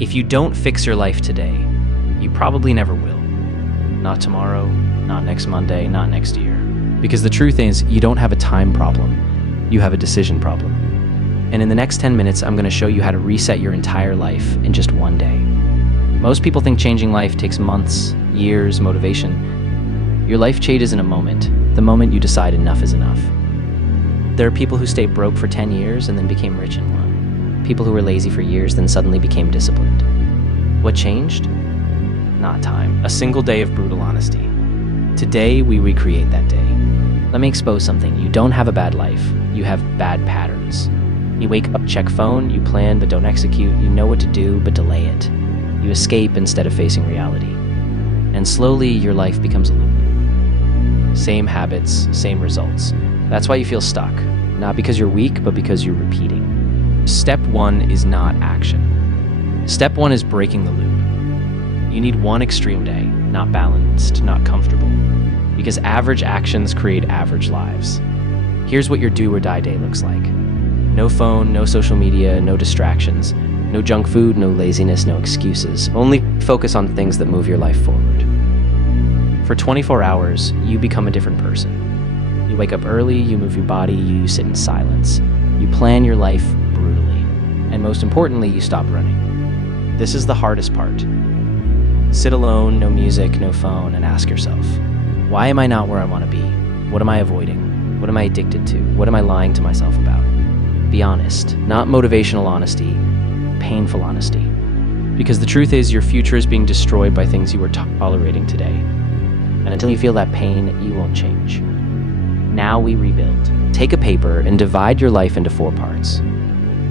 If you don't fix your life today, you probably never will. Not tomorrow, not next Monday, not next year. Because the truth is, you don't have a time problem, you have a decision problem. And in the next 10 minutes, I'm going to show you how to reset your entire life in just one day. Most people think changing life takes months, years, motivation. Your life changes in a moment, the moment you decide enough is enough. There are people who stayed broke for 10 years and then became rich in one. People who were lazy for years then suddenly became disciplined. What changed? Not time. A single day of brutal honesty. Today, we recreate that day. Let me expose something. You don't have a bad life. You have bad patterns. You wake up, check phone, you plan but don't execute, you know what to do but delay it. You escape instead of facing reality. And slowly, your life becomes a loop. Same habits, same results. That's why you feel stuck. Not because you're weak, but because you're repeating. Step 1 is not action. Step 1 is breaking the loop. You need one extreme day, not balanced, not comfortable. Because average actions create average lives. Here's what your do or die day looks like. No phone, no social media, no distractions, no junk food, no laziness, no excuses. Only focus on things that move your life forward. For 24 hours, you become a different person. You wake up early, you move your body, you sit in silence. You plan your life brutally. And most importantly, you stop running. This is the hardest part. Sit alone, no music, no phone, and ask yourself, why am I not where I want to be? What am I avoiding? What am I addicted to? What am I lying to myself about? Be honest, not motivational honesty, painful honesty. Because the truth is, your future is being destroyed by things you are tolerating today. And until you feel that pain, you won't change. Now we rebuild. Take a paper and divide your life into 4 parts.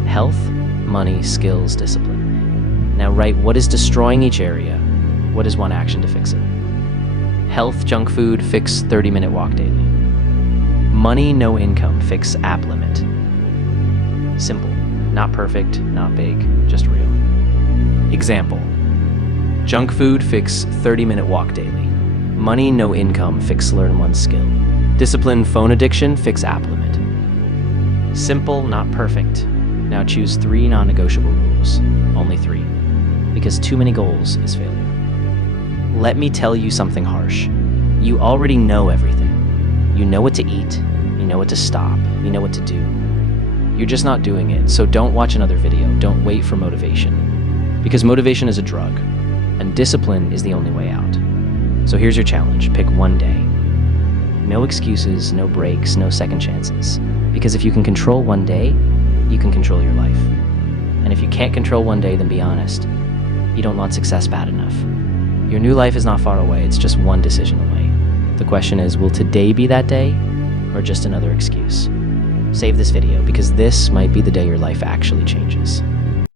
Health, money, skills, discipline. Now write what is destroying each area. What is one action to fix it? Health, junk food, fix 30-minute walk daily. Money, no income, fix app limit. Simple, not perfect, not big, just real. Example, junk food, fix 30-minute walk daily. Money, no income, fix learn one skill. Discipline, phone addiction, fix app limit. Simple, not perfect. Now choose 3 non-negotiable rules, only 3. Because too many goals is failure. Let me tell you something harsh. You already know everything. You know what to eat, you know what to stop, you know what to do. You're just not doing it, so don't watch another video, don't wait for motivation. Because motivation is a drug, and discipline is the only way out. So here's your challenge, pick one day. No excuses, no breaks, no second chances. Because if you can control one day, you can control your life. And if you can't control one day, then be honest. You don't want success bad enough. Your new life is not far away, it's just one decision away. The question is, will today be that day, or just another excuse? Save this video, because this might be the day your life actually changes.